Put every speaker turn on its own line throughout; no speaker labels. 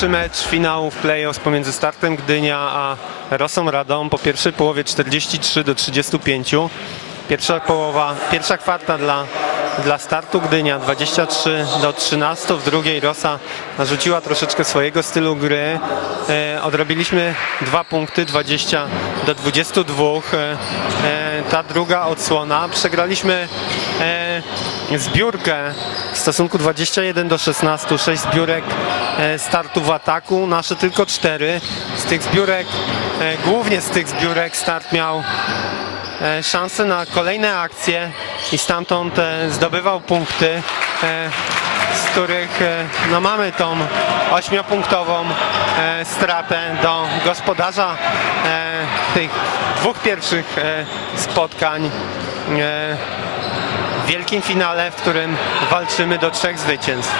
Pierwszy mecz finałów playoffs pomiędzy Startem Gdynia a Rosą Radą po pierwszej połowie 43 do 35. Pierwsza połowa, pierwsza kwarta dla, dla Startu Gdynia 23 do 13. W drugiej Rosa narzuciła troszeczkę swojego stylu gry. E, odrobiliśmy dwa punkty 20 do 22. E, e, ta druga odsłona. Przegraliśmy e, zbiórkę w stosunku 21 do 16, 6 zbiórek e, startu w ataku, nasze tylko 4. Z tych zbiórek, e, głównie z tych zbiórek start miał e, szansę na kolejne akcje i stamtąd zdobywał punkty, z których no, mamy tą ośmiopunktową stratę do gospodarza tych dwóch pierwszych spotkań. Wielkim finale, w którym walczymy do trzech zwycięstw.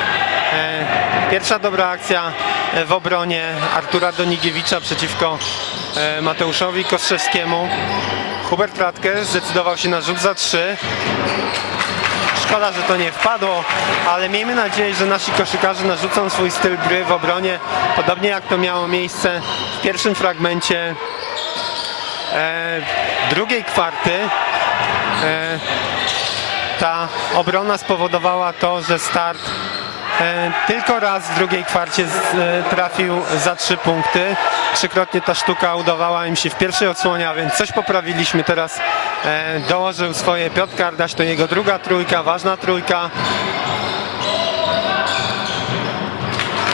E, Pierwsza dobra akcja e, w obronie Artura Donigiewicza przeciwko e, Mateuszowi Kostrzewskiemu. Hubert Radke zdecydował się na rzut za trzy. Szkoda, że to nie wpadło, ale miejmy nadzieję, że nasi koszykarze narzucą swój styl gry w obronie, podobnie jak to miało miejsce w pierwszym fragmencie drugiej kwarty. Ta obrona spowodowała to, że start e, tylko raz w drugiej kwarcie e, trafił za trzy punkty. Trzykrotnie ta sztuka udawała im się w pierwszej odsłonie, a więc coś poprawiliśmy. Teraz e, dołożył swoje Piotr Kardaś, to jego druga trójka, ważna trójka.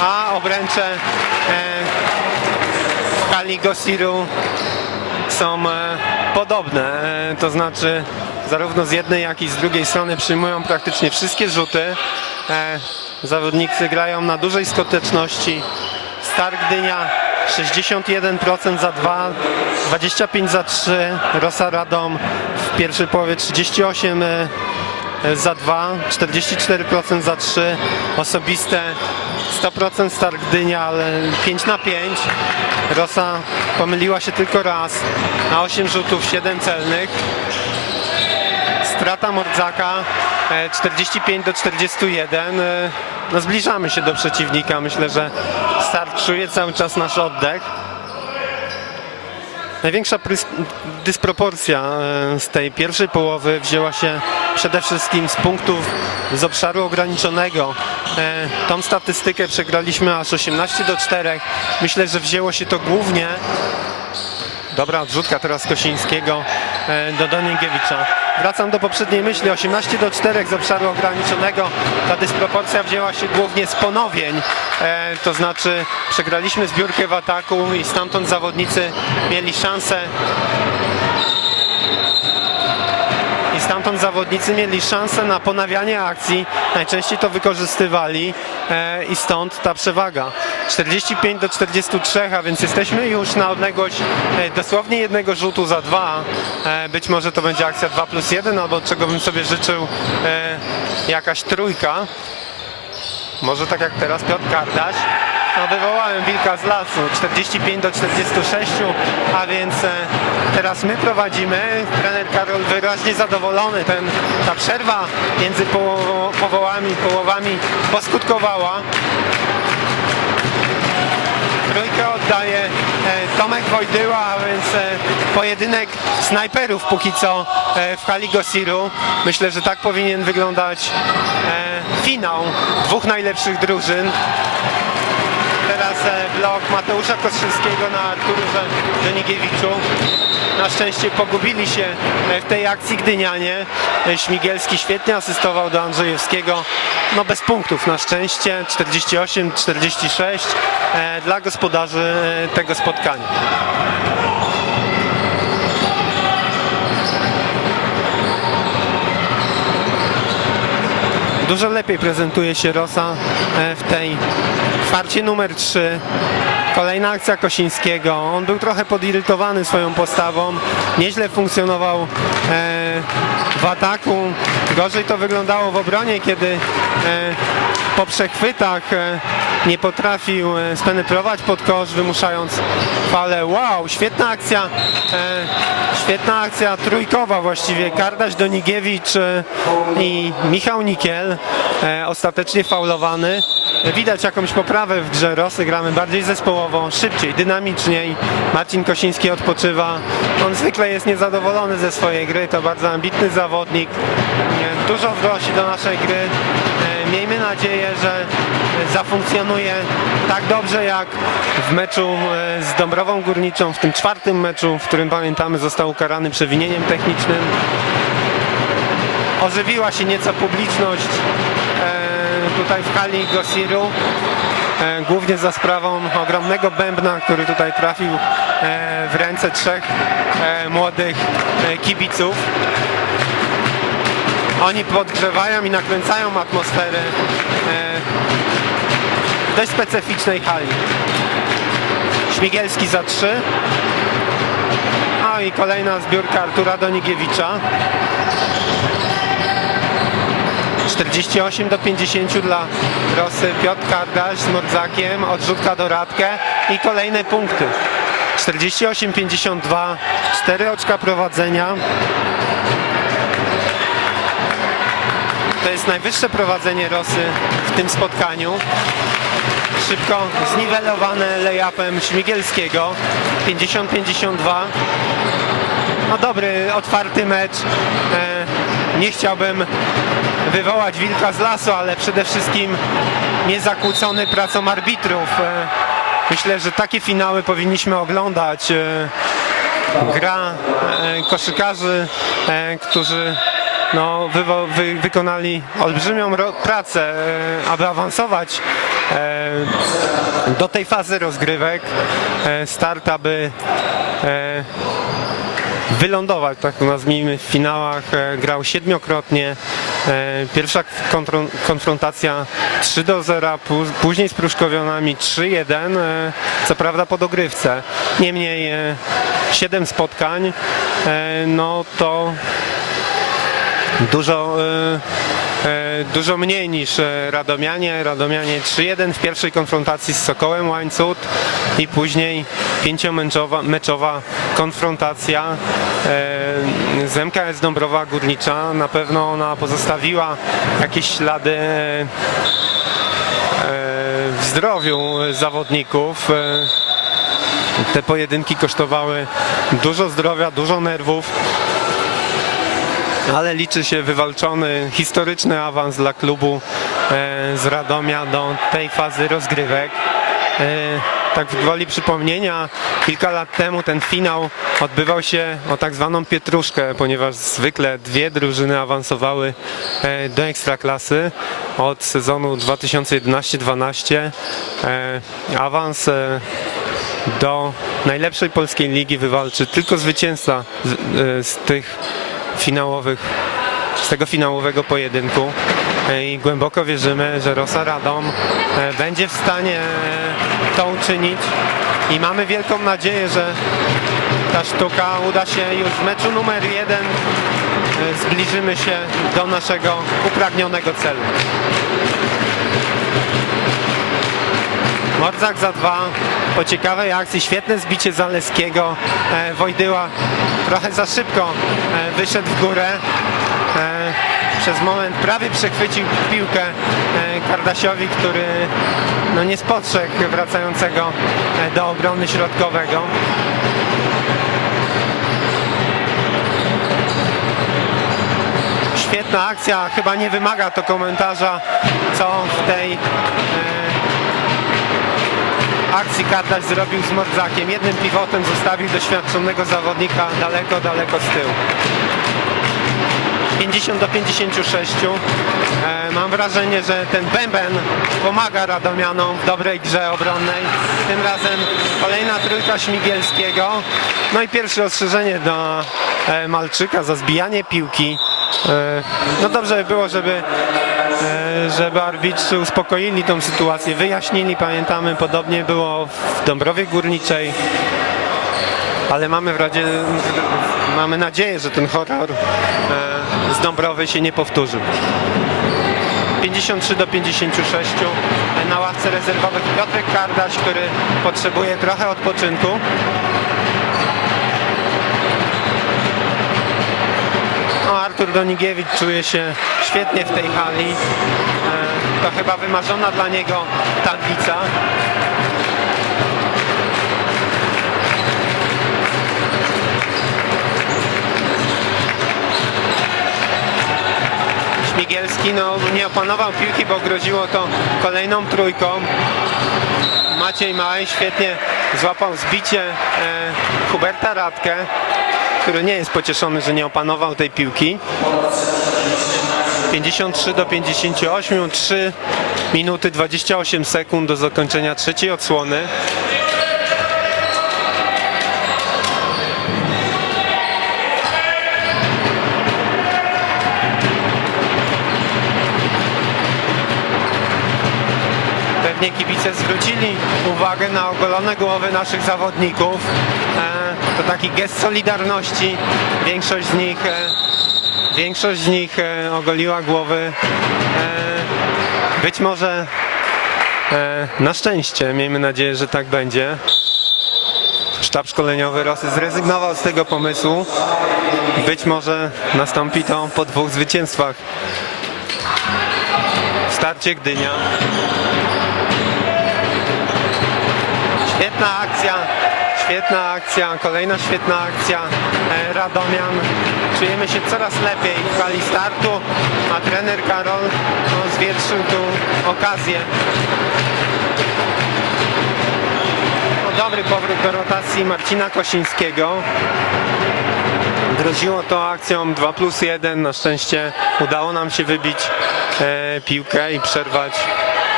A obręcze w hali Gosiru są podobne, to znaczy zarówno z jednej, jak i z drugiej strony przyjmują praktycznie wszystkie rzuty. E, Zawodnicy grają na dużej skuteczności. Star Gdynia 61% za 2, 25 za 3. Rosa Radom w pierwszej połowie 38 e, za 2, 44% za 3. Osobiste 100% Star Gdynia, ale 5 na 5. Rosa pomyliła się tylko raz na 8 rzutów, 7 celnych. Strata Mordzaka e, 45 do 41. E, No zbliżamy się do przeciwnika. Myślę, że start czuje cały czas nasz oddech. Największa dysproporcja e, z tej pierwszej połowy wzięła się przede wszystkim z punktów z obszaru ograniczonego. E, Tą statystykę przegraliśmy aż 18 do 4. Myślę, że wzięło się to głównie Dobra odrzutka teraz Kosińskiego e, do Donigiewicza. Wracam do poprzedniej myśli. 18 do 4 z obszaru ograniczonego. Ta dysproporcja wzięła się głównie z ponowień. E, to znaczy przegraliśmy zbiórkę w ataku i stamtąd zawodnicy mieli szansę stamtąd zawodnicy mieli szansę na ponawianie akcji. Najczęściej to wykorzystywali e, i stąd ta przewaga. 45 do 43, a więc jesteśmy już na odległość e, dosłownie jednego rzutu za dwa. E, być może to będzie akcja 2 plus 1, albo czego bym sobie życzył jakaś trójka. Może tak jak teraz Piotr Kardaś. No, wywołałem wilka z lasu 45 do 46, a więc e, teraz my prowadzimy. Trener Karol wyraźnie zadowolony. Ten, ta przerwa między powołami, połowami poskutkowała. Trójkę oddaje e, Tomek Wojdyła, a więc e, pojedynek snajperów póki co w hali Gosiru. Myślę, że tak powinien wyglądać finał dwóch najlepszych drużyn. Blok Mateusza Kostrzewskiego na Arturze Donigiewiczu. Na szczęście pogubili się w tej akcji Gdynianie. Śmigielski świetnie asystował do Andrzejewskiego. No bez punktów na szczęście. 48-46 e, dla gospodarzy e, tego spotkania. Dużo lepiej prezentuje się Rosa e, w tej kwarcie numer 3. Kolejna akcja Kosińskiego. On był trochę podirytowany swoją postawą. Nieźle funkcjonował e, w ataku. Gorzej to wyglądało w obronie, kiedy e, po przechwytach e, nie potrafił spenetrować pod kosz, wymuszając falę. Wow, świetna akcja. Świetna akcja trójkowa właściwie. Kardaś, Donigiewicz e, i Michał Nikiel. E, ostatecznie faulowany. Widać jakąś poprawę w grze Rosy. Gramy bardziej zespołowo, szybciej, dynamiczniej. Marcin Kosiński odpoczywa. On zwykle jest niezadowolony ze swojej gry. To bardzo ambitny zawodnik. E, Dużo wnosi do naszej gry. Nadzieję, że zafunkcjonuje tak dobrze jak w meczu e, z Dąbrową Górniczą, w tym czwartym meczu, w którym pamiętamy został ukarany przewinieniem technicznym. Ożywiła się nieco publiczność e, tutaj w hali Gosiru, e, głównie za sprawą ogromnego bębna, który tutaj trafił w ręce trzech młodych kibiców. Oni podgrzewają i nakręcają atmosferę e, dość specyficznej hali. Śmigielski za 3. A i kolejna zbiórka Artura Donigiewicza. 48 do 50 dla Rosy. Piotr Kardaś z Mordzakiem, odrzutka do Radkę i kolejne punkty. 48-52, 4 oczka prowadzenia. To jest najwyższe prowadzenie Rosy w tym spotkaniu. Szybko zniwelowane lay-upem Śmigielskiego. 50-52. No dobry, otwarty mecz. E, nie chciałbym wywołać wilka z lasu, ale przede wszystkim niezakłócony pracą arbitrów. E, myślę, że takie finały powinniśmy oglądać. E, gra koszykarzy, którzy no, wywo- wy, wykonali olbrzymią pracę, e, aby awansować e, do tej fazy rozgrywek. E, start, aby wylądować, tak to nazwijmy, w finałach. Grał siedmiokrotnie. Pierwsza konfrontacja 3 do 0, pó- później z Pruszkowionami 3-1, e, co prawda po dogrywce. Niemniej 7 spotkań, no to dużo, e, e, dużo mniej niż e, Radomianie. Radomianie 3-1 w pierwszej konfrontacji z Sokołem Łańcut i później pięciomeczowa meczowa konfrontacja z MKS Dąbrowa Górnicza. Na pewno ona pozostawiła jakieś ślady w zdrowiu zawodników. Te pojedynki kosztowały dużo zdrowia, dużo nerwów ale liczy się wywalczony historyczny awans dla klubu e, z Radomia do tej fazy rozgrywek. E, Tak w gwoli przypomnienia, kilka lat temu ten finał odbywał się o tak zwaną pietruszkę, ponieważ zwykle dwie drużyny awansowały e, do ekstraklasy od sezonu 2011-12. E, Awans do najlepszej polskiej ligi wywalczy tylko zwycięzca z, z tych finałowych, z tego finałowego pojedynku i głęboko wierzymy, że Rosa Radom e, będzie w stanie e, to uczynić i mamy wielką nadzieję, że ta sztuka uda się już w meczu numer jeden e, zbliżymy się do naszego upragnionego celu. Mordzak za dwa. Po ciekawej akcji, świetne zbicie Zaleskiego. E, Wojdyła trochę za szybko e, wyszedł w górę. E, przez moment prawie przechwycił piłkę e, Kardasiowi, który no, nie spostrzegł wracającego e, do obrony środkowego. Świetna akcja, chyba nie wymaga to komentarza, co w tej Kardaś zrobił z Mordzakiem. Jednym pivotem zostawił doświadczonego zawodnika daleko, daleko z tyłu. 50 do 56. E, mam wrażenie, że ten bęben pomaga Radomianom w dobrej grze obronnej. Tym razem kolejna trójka Śmigielskiego. No i pierwsze ostrzeżenie do e, Malczyka za zbijanie piłki. E, no dobrze by było, żeby żeby arbitrzy uspokoili tą sytuację, wyjaśnili, pamiętamy, podobnie było w Dąbrowie Górniczej, ale mamy, radzie, mamy nadzieję, że ten horror e, z Dąbrowy się nie powtórzy. 53 do 56 na ławce rezerwowych Piotrek Kardaś, który potrzebuje trochę odpoczynku. Artur Donigiewicz czuje się świetnie w tej hali. E, To chyba wymarzona dla niego tablica. Śmigielski no, nie opanował piłki, bo groziło to kolejną trójką. Maciej Maj świetnie złapał zbicie e, Huberta Radkę, który nie jest pocieszony, że nie opanował tej piłki. 53 do 58, 3 minuty 28 sekund do zakończenia trzeciej odsłony. Pewnie kibice zwrócili uwagę na ogolone głowy naszych zawodników. To taki gest solidarności. Większość z nich, e, większość z nich e, ogoliła głowy. E, być może na szczęście, miejmy nadzieję, że tak będzie. Sztab szkoleniowy Rosy zrezygnował z tego pomysłu. Być może nastąpi to po dwóch zwycięstwach. Starcie Gdynia. Świetna akcja, świetna akcja, kolejna świetna akcja e, Radomian. Czujemy się coraz lepiej w hali startu, a trener Karol no, zwietrzył tu okazję. No, dobry powrót do rotacji Marcina Kosińskiego. Groziło to akcją 2 plus 1. Na szczęście udało nam się wybić e, piłkę i przerwać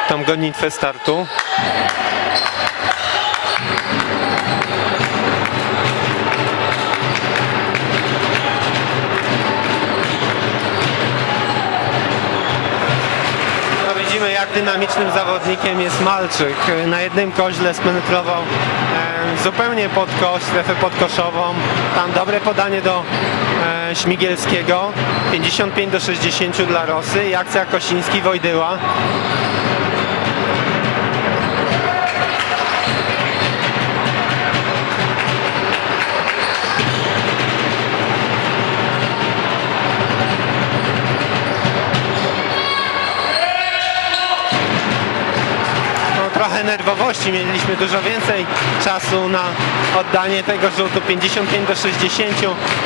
tą gonitwę startu. Dynamicznym zawodnikiem jest Malczyk. Na jednym koźle spenetrował zupełnie pod kosz, strefę podkoszową. Tam dobre podanie do e, Śmigielskiego. 55 do 60 dla Rosy i akcja Kosiński-Wojdyła. Mieliśmy dużo więcej czasu na oddanie tego rzutu 55 do 60.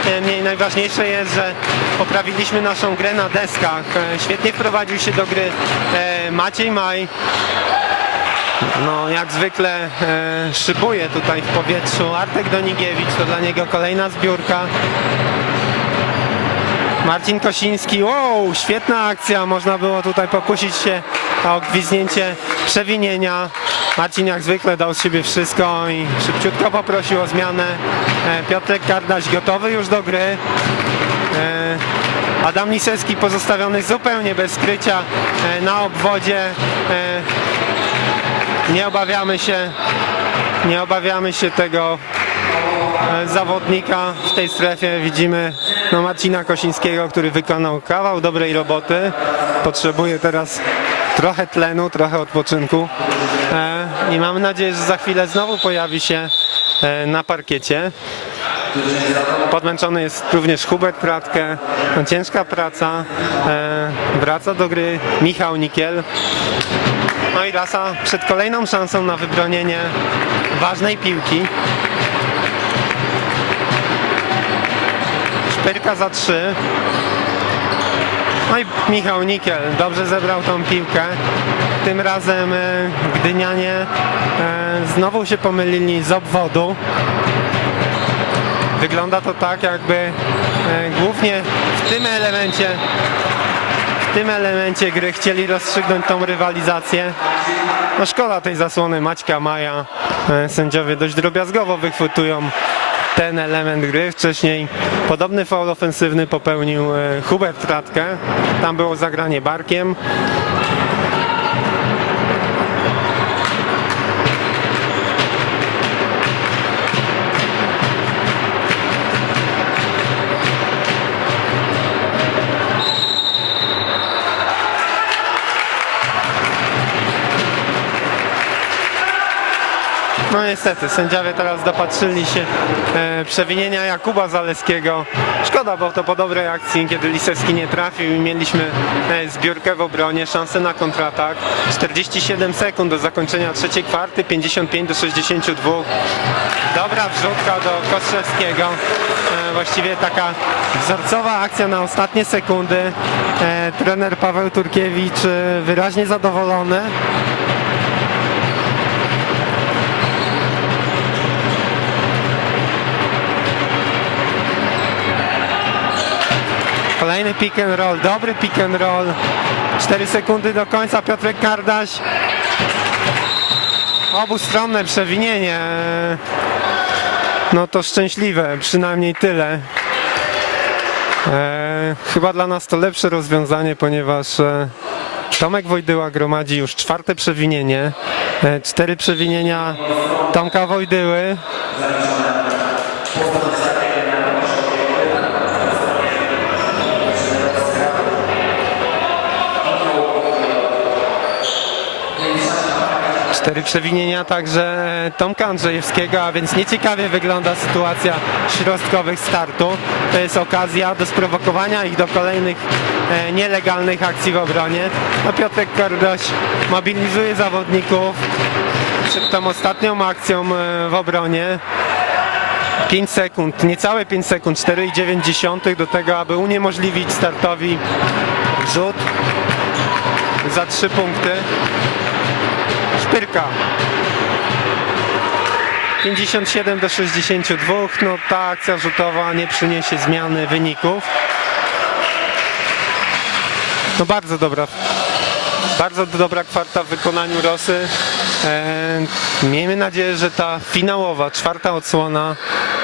Niemniej najważniejsze jest, że poprawiliśmy naszą grę na deskach. E, Świetnie wprowadził się do gry e, Maciej Maj. No jak zwykle e, szybuje tutaj w powietrzu Artek Donigiewicz, to dla niego kolejna zbiórka. Marcin Kosiński, wow, świetna akcja, można było tutaj pokusić się o gwizdnięcie przewinienia. Marcin jak zwykle dał z siebie wszystko i szybciutko poprosił o zmianę. E, Piotrek Kardaś gotowy już do gry. E, Adam Lisewski pozostawiony zupełnie bez skrycia e, na obwodzie. Nie obawiamy się, nie obawiamy się tego zawodnika w tej strefie. Widzimy no, Marcina Kosińskiego, który wykonał kawał dobrej roboty. Potrzebuje teraz trochę tlenu, trochę odpoczynku. I mamy nadzieję, że za chwilę znowu pojawi się e, na parkiecie. Podmęczony jest również Hubert Pratkę. No, ciężka praca. E, wraca do gry Michał Nikiel. No i Rasa przed kolejną szansą na wybronienie ważnej piłki. Szpyrka za trzy. No i Michał Nikiel dobrze zebrał tą piłkę. Tym razem e, Gdynianie e, znowu się pomylili z obwodu. Wygląda to tak, jakby e, głównie w tym elemencie w tym elemencie gry chcieli rozstrzygnąć tą rywalizację. No szkoda tej zasłony Maćka Maja. Sędziowie dość drobiazgowo wychwytują ten element gry. Wcześniej podobny faul ofensywny popełnił e, Hubert Radkę. Tam było zagranie barkiem. Niestety, sędziowie teraz dopatrzyli się e, przewinienia Jakuba Zaleskiego. Szkoda, bo to po dobrej akcji, kiedy Lisewski nie trafił i mieliśmy e, zbiórkę w obronie, szansę na kontratak. 47 sekund do zakończenia trzeciej kwarty, 55 do 62. Dobra wrzutka do Kostrzewskiego. E, właściwie taka wzorcowa akcja na ostatnie sekundy. Trener Paweł Turkiewicz wyraźnie zadowolony. Kolejny pick and roll, dobry pick and roll. 4 sekundy do końca, Piotrek Kardaś. Obustronne przewinienie. No to szczęśliwe, przynajmniej tyle. E, chyba dla nas to lepsze rozwiązanie, ponieważ e, Tomek Wojdyła gromadzi już czwarte przewinienie. E, cztery przewinienia Tomka Wojdyły. Cztery przewinienia także Tomka Andrzejewskiego, a więc nieciekawie wygląda sytuacja środkowych startu. To jest okazja do sprowokowania ich do kolejnych e, nielegalnych akcji w obronie. No Piotrek Kordoś mobilizuje zawodników przed tą ostatnią akcją e, w obronie. 5 sekund, niecałe 5 sekund, 4,9 do tego, aby uniemożliwić startowi rzut za 3 punkty. Szpyrka. 57 do 62. No ta akcja rzutowa nie przyniesie zmiany wyników. No bardzo dobra. Bardzo dobra kwarta w wykonaniu Rosy. E, miejmy nadzieję, że ta finałowa, czwarta odsłona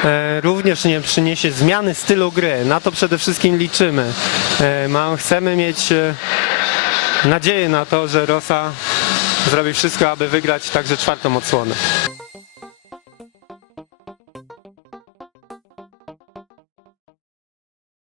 e, również nie przyniesie zmiany stylu gry. Na to przede wszystkim liczymy. E, ma, chcemy mieć e, nadzieję na to, że Rosa zrobi wszystko, aby wygrać także czwartą odsłonę.